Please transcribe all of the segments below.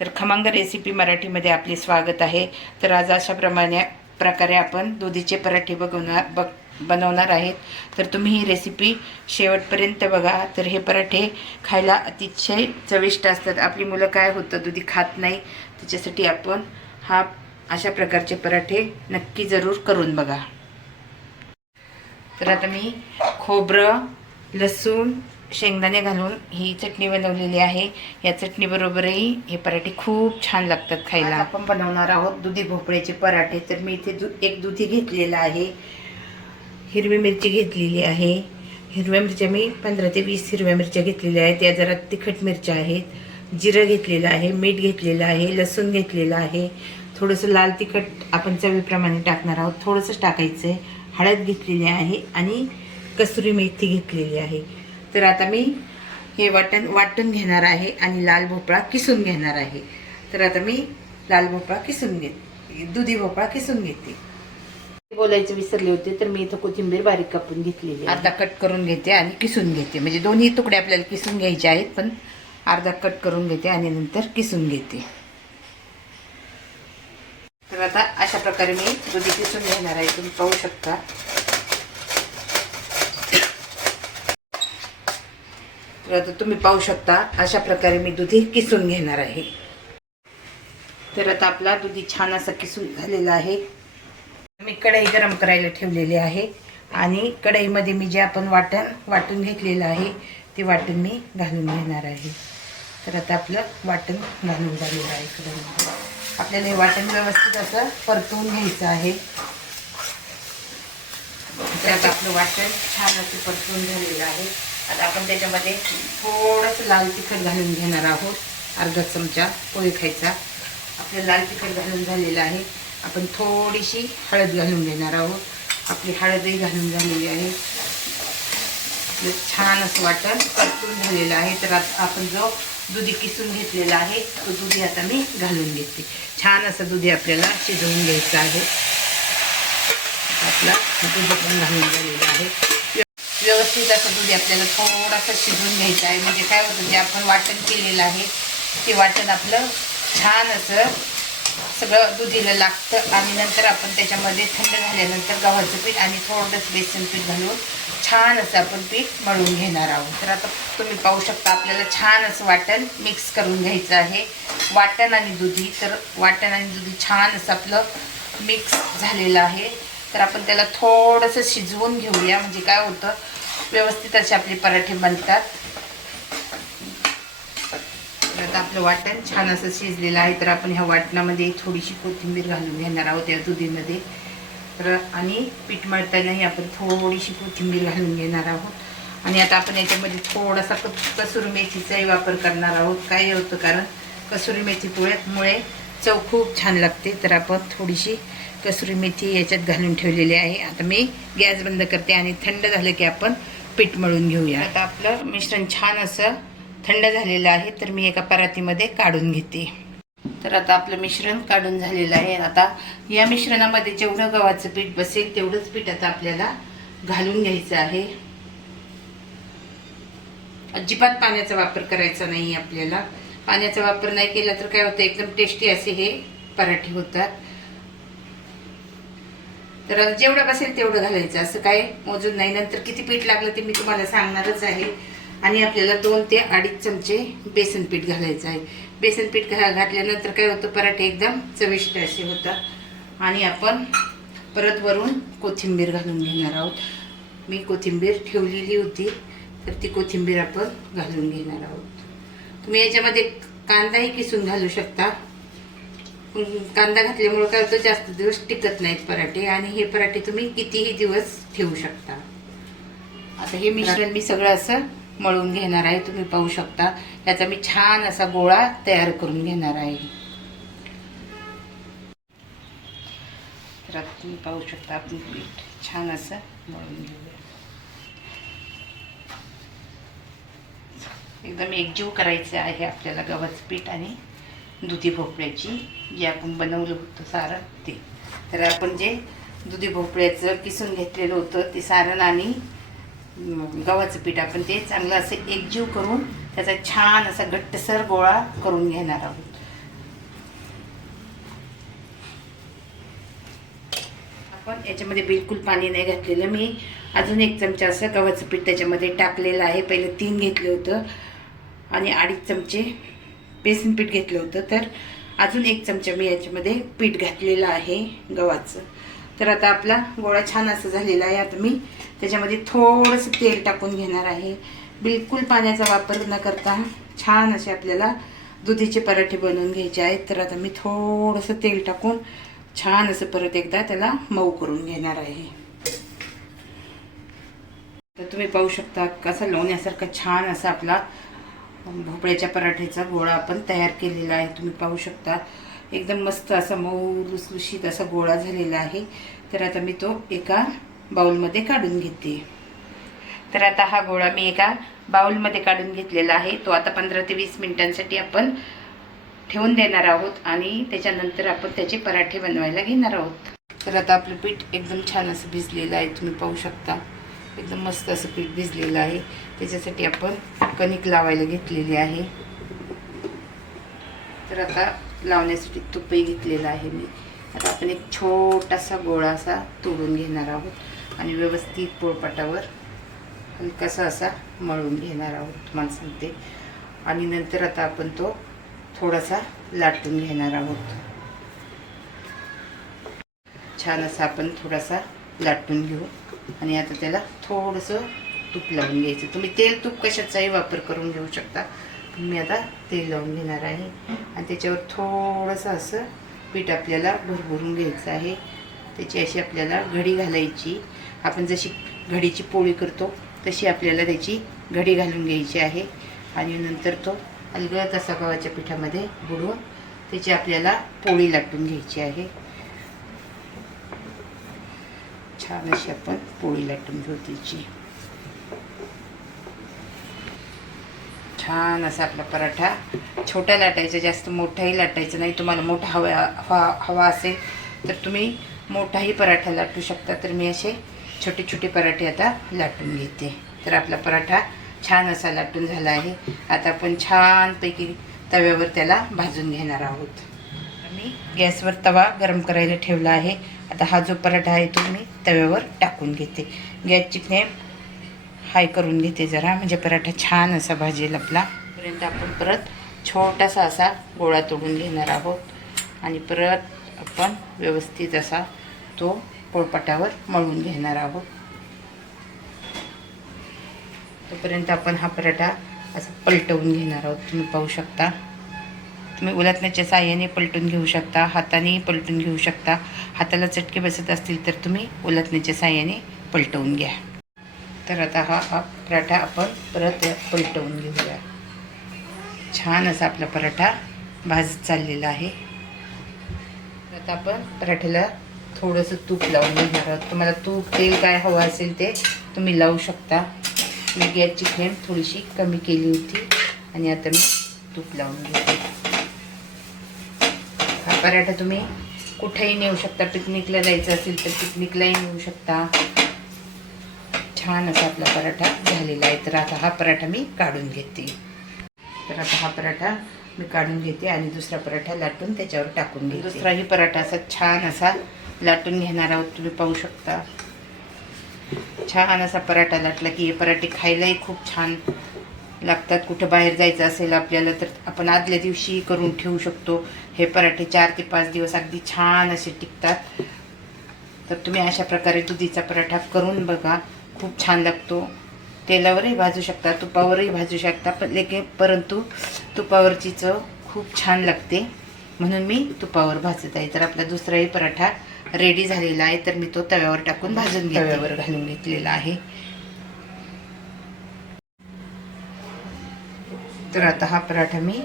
तर खमंग रेसिपी मराठीमध्ये आपले स्वागत आहे. तर आज अशाप्रमाणे प्रकारे आपण दुधीचे पराठे बघवणार बघ बनवणार आहेत. तर तुम्ही ही रेसिपी शेवटपर्यंत बघा. तर हे पराठे खायला अतिशय चविष्ट असतात. आपली मुलं काय होतं दुधी खात नाही. त्याच्यासाठी आपण हा अशा प्रकारचे पराठे नक्की जरूर करून बघा. तर आता मी खोबरं लसूण शेंगदाणे घालून ही चटणी बनवलेली आहे. या चटणीबरोबरही हे पराठे खूप छान लागतात खायला. आपण बनवणार आहोत दुधी भोपळ्याचे पराठे. तर मी इथे दु एक दुधी घेतलेला आहे. हिरवी मिरची घेतलेली आहे. हिरव्या मिरच्या मी पंधरा ते वीस हिरव्या मिरच्या घेतलेल्या आहेत. या जरा तिखट मिरच्या आहेत. जिरं घेतलेलं आहे मीठ घेतलेलं आहे लसूण घेतलेलं आहे. थोडंसं लाल तिखट आपण चवीप्रमाणे टाकणार आहोत. थोडंसं टाकायचं आहे. हळद घेतलेली आहे आणि कसुरी मेथी घेतलेली आहे. तर आता मी हे वाटण वाटून घेणार आहे आणि लाल भोपळा किसून घेणार आहे. तर आता मी लाल भोपळा किसून घेते दुधी भोपळा किसून घेते. बोलायचं विसरले होते तर मी इथं कोथिंबीर बारीक कापून घेतलेली अर्धा कट करून घेते आणि किसून घेते. म्हणजे दोन्ही तुकडे आपल्याला किसून घ्यायचे आहेत पण अर्धा कट करून घेते आणि नंतर किसून घेते. तर आता अशा प्रकारे मी दुधी किसून घेणार आहे. तुम्ही पाहू शकता. तर आता तुम्ही पाहू शकता अशा प्रकारे मी दुधी किसून घेणार आहे. तर आता आपला दुधी छान असा किसून झालेला आहे. मी कढई गरम करायला ठेवलेली आहे आणि कढईमध्ये मी जे आपण वाटण वाटून घेतलेलं आहे ते वाटण मी घालून घेणार आहे. तर आता आपलं वाटण घालून झालेलं आहे कढईमध्ये. आपल्याला हे वाटण व्यवस्थित असं परतवून घ्यायचं आहे. तर आता आपलं वाटण छान असं परतवून झालेलं आहे. आता आपण त्याच्यामध्ये थोडंसं लाल तिखट घालून घेणार आहोत. अर्धा चमचा पोळी खायचा. आपलं लाल तिखट घालून झालेलं आहे. आपण थोडीशी हळद घालून घेणार आहोत. आपली हळदही घालून झालेली आहे. छान असं वाटण परतून झालेलं आहे. तर आता आपण जो दुधी किसून घेतलेला आहे तो दुधी आता मी घालून घेते. छान असं दुधी आपल्याला शिजवून घ्यायचं आहे. आपला दूध पण घालून झालेलं आहे. व्यवस्थित असं दूध आपल्याला थोडंसं शिजवून घ्यायचं आहे. म्हणजे काय होतं जे आपण वाटण केलेलं आहे ते वाटण आपलं छान असं सगळं दुधीला लागतं आणि नंतर आपण त्याच्यामध्ये थंड झाल्यानंतर गव्हाचं पीठ आणि थोडंसं बेसन पीठ घालून छान असं आपण पीठ मळून घेणार आहोत. तर आता तुम्ही पाहू शकता आपल्याला छान असं वाटण मिक्स करून घ्यायचं आहे. वाटण आणि दुधी तर वाटण आणि दुधी छान असं आपलं मिक्स झालेलं आहे. तर आपण त्याला थोडंसं शिजवून घेऊया. म्हणजे काय होतं व्यवस्थित असे आपले पराठे बनतात. आता आपलं वाटण छान असं शिजलेलं आहे तर आपण ह्या वाटणामध्ये थोडीशी कोथिंबीर घालून घेणार आहोत या दुधीमध्ये. तर आणि पीठ मळतानाही आपण थोडीशी कोथिंबीर घालून घेणार आहोत. आणि आता आपण याच्यामध्ये थोडासा क कसुरी मेथीचाही वापर करणार आहोत. काय होतं कारण कसुरी मेथी पोळ्यामुळे चव खूप छान लागते. तर आपण थोडीशी कसुरी मेथी याच्यात घालून ठेवलेली आहे. आता मी गॅस बंद करते आणि थंड झालं की आपण पीठ मळून घेऊया. आता आपलं मिश्रण छान असं थंड झालेलं आहे तर मी एका परातीमध्ये काढून घेते. तर आता आपलं मिश्रण काढून झालेलं आहे. आता या मिश्रणामध्ये जेवढं गव्हाचं पीठ बसेल तेवढंच पीठ आता आपल्याला घालून घ्यायचं आहे. अजिबात पाण्याचा वापर करायचा नाही आपल्याला. पाण्याचा वापर नाही केला तर काय होतं एकदम टेस्टी असे हे पराठे होतात. तर जेवढं बसेल तेवढं घालायचं. असं काय मोजून नाही. नंतर किती पीठ लागलं ते मी तुम्हाला सांगणारच आहे. आणि आपल्याला दोन ते अडीच चमचे बेसन पीठ घालायचं आहे. बेसन पीठ घा घातल्यानंतर काय होतं? पराठे एकदम चविष्ट असे होतात. आणि आपण परत वरून कोथिंबीर घालून घेणार आहोत. मी कोथिंबीर ठेवलेली होती. तर ती कोथिंबीर आपण घालून घेणार आहोत. तुम्ही याच्यामध्ये कांदाही किसून घालू शकता. कांदा घातल्यामुळे काय होतं जास्त दिवस टिकत नाहीत पराठे. आणि हे पराठे तुम्ही कितीही दिवस ठेवू शकता. आता हे मिश्रण मी सगळं असं मळून घेणार आहे. तुम्ही पाहू शकता. याचा मी छान असा गोळा तयार करून घेणार आहे. तर आता तुम्ही पाहू शकता आपण पीठ छान असं मळून घेऊया. एकदम एकजीव करायचं आहे आपल्याला गव्हाचं पीठ आणि दुधी भोपळ्याची जे आपण बनवलं होतं सारण ते. तर आपण जे दुधी भोपळ्याचं किसून घेतलेलं होतं ते सारण आणि गव्हाचं पीठ आपण ते चांगलं असं एकजीव करून त्याचा छान असा घट्टसर गोळा करून घेणार आहोत. आपण याच्यामध्ये बिलकुल पाणी नाही घातलेलं. मी अजून एक चमचा असं गव्हाचं पीठ त्याच्यामध्ये टाकलेलं आहे. पहिलं तीन घेतलं होतं. आणि अडीच चमचे बेसन पीठ घेतलं होतं. तर अजून एक चमचा मी याच्यामध्ये पीठ घातलेलं आहे गव्हाचं. तर आता आपला गोळा छान असं झालेला आहे. आता मी त्याच्यामध्ये थोडंसं तेल टाकून घेणार आहे. बिलकुल पाण्याचा वापर न करता छान असे आपल्याला दुधीचे पराठे बनवून घ्यायचे आहेत. तर आता मी थोडंसं तेल टाकून छान असं परत एकदा त्याला मऊ करून घेणार आहे. तर तुम्ही पाहू शकता कसा लोण्यासारखा छान असा आपला भोपळ्याच्या पराठ्याचा गोळा आपण तयार केलेला आहे. तुम्ही पाहू शकता. एकदम मस्त असा मऊ लुसलुशीत असा गोळा झालेला आहे. तर आता मी तो एका बाउलमध्ये काढून घेते. तर आता हा गोळा मी एका बाउलमध्ये काढून घेतलेला आहे. तो आता पंधरा ते वीस मिनिटांसाठी आपण ठेवून देणार आहोत आणि त्याच्यानंतर आपण त्याचे पराठे बनवायला घेणार आहोत. तर आता आपलं पीठ एकदम छान असं भिजलेलं आहे. तुम्ही पाहू शकता. एकदम मस्त असं पीठ भिजलेलं आहे. त्याच्यासाठी आपण कणिक लावायला घेतलेली आहे. तर आता लावण्यासाठी तुपही घेतलेलं आहे मी. आता आपण एक छोटासा गोळा असा तोडून घेणार आहोत आणि व्यवस्थित पोळपाटावर हलकासा असा मळून घेणार आहोत तुम्हाला सांगते आणि नंतर आता आपण तो थोडासा लाटून घेणार आहोत. छान असा आपण थोडासा लाटून घेऊ. आणि आता त्याला थोडंसं तूप लावून घ्यायचं. तुम्ही तेल तूप कशाचाही वापर करून घेऊ शकता. मी आता तेल लावून घेणार आहे. आणि त्याच्यावर थोडंसं असं पीठ आपल्याला भरभरून घ्यायचं आहे. त्याची अशी आपल्याला घडी घालायची. आपण जशी घडीची पोळी करतो तशी आपल्याला त्याची घडी घालून घ्यायची आहे. आणि नंतर तो अलगद असा गव्हाच्या पिठामध्ये बुडवून त्याची आपल्याला पोळी लाटून घ्यायची आहे. छान अशी आपण पोळी लाटून घेऊ त्याची. छान असा आपला पराठा. छोटा लाटायचा जास्त मोठाही लाटायचा नाही. तुम्हाला मोठा हवा हवा हवा असेल तर तुम्ही मोठाही पराठा लाटू शकता. तर मी असे छोटे छोटे पराठे आता लाटून घेते. तर आपला पराठा छान असा लाटून झाला आहे. आता आपण छानपैकी तव्यावर त्याला भाजून घेणार आहोत. मी गॅसवर तवा गरम करायला ठेवला आहे. आता हा जो पराठा आहे तो मी तव्यावर टाकून घेते. गॅसची फ्लेम हाय करून घेते जरा. म्हणजे पराठा छान असा भाजेल आपला पर्यंत आपण परत छोटासा असा गोळा तोडून घेणार आहोत. आणि परत आपण व्यवस्थित असा तो पोळपाटावर मळून घेणार आहोत. तोपर्यंत आपण हा पराठा असा पलटवून घेणार आहोत. तुम्ही पाहू शकता. तुम्ही उलटण्याच्या साह्याने पलटून घेऊ शकता हाताने पलटून घेऊ शकता. हाताला चटके बसत असतील तर तुम्ही उलटण्याच्या साह्याने पलटवून घ्या. तर आता हा हा पराठा आपण परत पलटवून घेऊया. छान असा आपला पराठा भाजत चाललेला आहे. आता आपण पराठ्याला थोडंसं तूप लावून घेणार आहोत. तुम्हाला तूप तेल काय हवं असेल ते तुम्ही लावू शकता. मी गॅसची फ्लेम थोडीशी कमी केली होती आणि आता मी तूप लावून घेते. हा पराठा तुम्ही कुठेही नेऊ शकता. पिकनिकला जायचं असेल तर पिकनिकलाही नेऊ शकता. छान असा आपला पराठा झालेला आहे. तर आता हा पराठा मी काढून घेते. तर आता हा पराठा मी काढून घेते आणि दुसरा पराठा लाटून त्याच्यावर टाकून घेते. दुसराही पराठा असा छान असा लाटून घेणार आहोत तुम्ही पाहू शकता. छान असा पराठा लाटला की हे पराठे खायलाही खूप छान लागतात. कुठं बाहेर जायचं असेल आपल्याला तर आपण आदल्या दिवशी करून ठेवू शकतो. हे पराठे चार ते पाच दिवस अगदी छान असे टिकतात. तर तुम्ही अशा प्रकारे दुधीचा पराठा करून बघा. खूप छान लागतो. तेलावरही भाजू शकता तुपावरही भाजू शकता पण लेके परंतु तुपावरची चव खूप छान लागते. म्हणून मी तुपावर भाजत आहे. तर आपला दुसराही पराठा रेडी झालेला आहे. तर मी तो तव्यावर टाकून भाजून तव्यावर घालून घेतलेला आहे. तर आता हा पराठा मी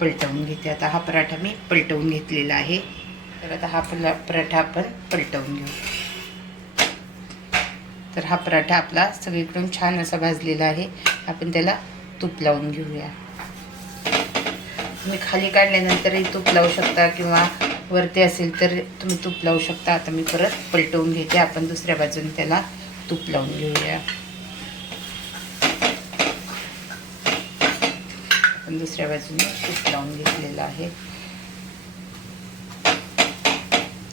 पलटवून घेते. आता हा पराठा मी पलटवून घेतलेला आहे. तर आता हा पला पराठा आपण पलटवून घेऊ. तर हा पराठा आपला सगळीकडून छान असा भाजलेला आहे. आपण त्याला तूप लावून घेऊया. तुम्ही खाली काढल्यानंतरही तूप लावू शकता किंवा वरती असेल तर तुम्ही तूप लावू शकता. आता मी परत पलटवून घेते. आपण दुसऱ्या बाजूने त्याला तूप लावून घेऊया. आपण दुसऱ्या बाजूने तूप लावून घेतलेलं आहे.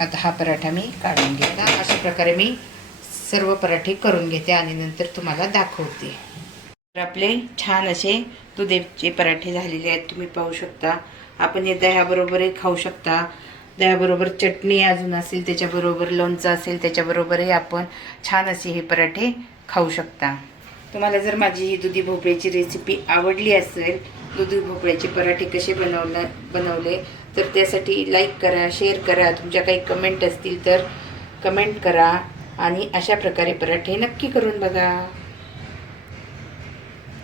आता हा पराठा मी काढून घेतला. अशा प्रकारे मी सर्व पराठे करून घेते आणि नंतर तुम्हाला दाखवते. तर आपले छान असे दुधेचे पराठे झालेले आहेत. तुम्ही पाहू शकता. आपण हे दह्याबरोबरही खाऊ शकता. दह्याबरोबर चटणी अजून असेल त्याच्याबरोबर लोणचं असेल त्याच्याबरोबरही आपण छान असे हे पराठे खाऊ शकता. तुम्हाला जर माझी ही दुधी भोपळ्याची रेसिपी आवडली असेल दुधी भोपळ्याचे पराठे कसे बनवलं बनवले तर त्यासाठी लाईक करा शेअर करा. तुमच्या काही कमेंट असतील तर कमेंट करा. आणि अशा प्रकारे पराठे नक्की करून बघा.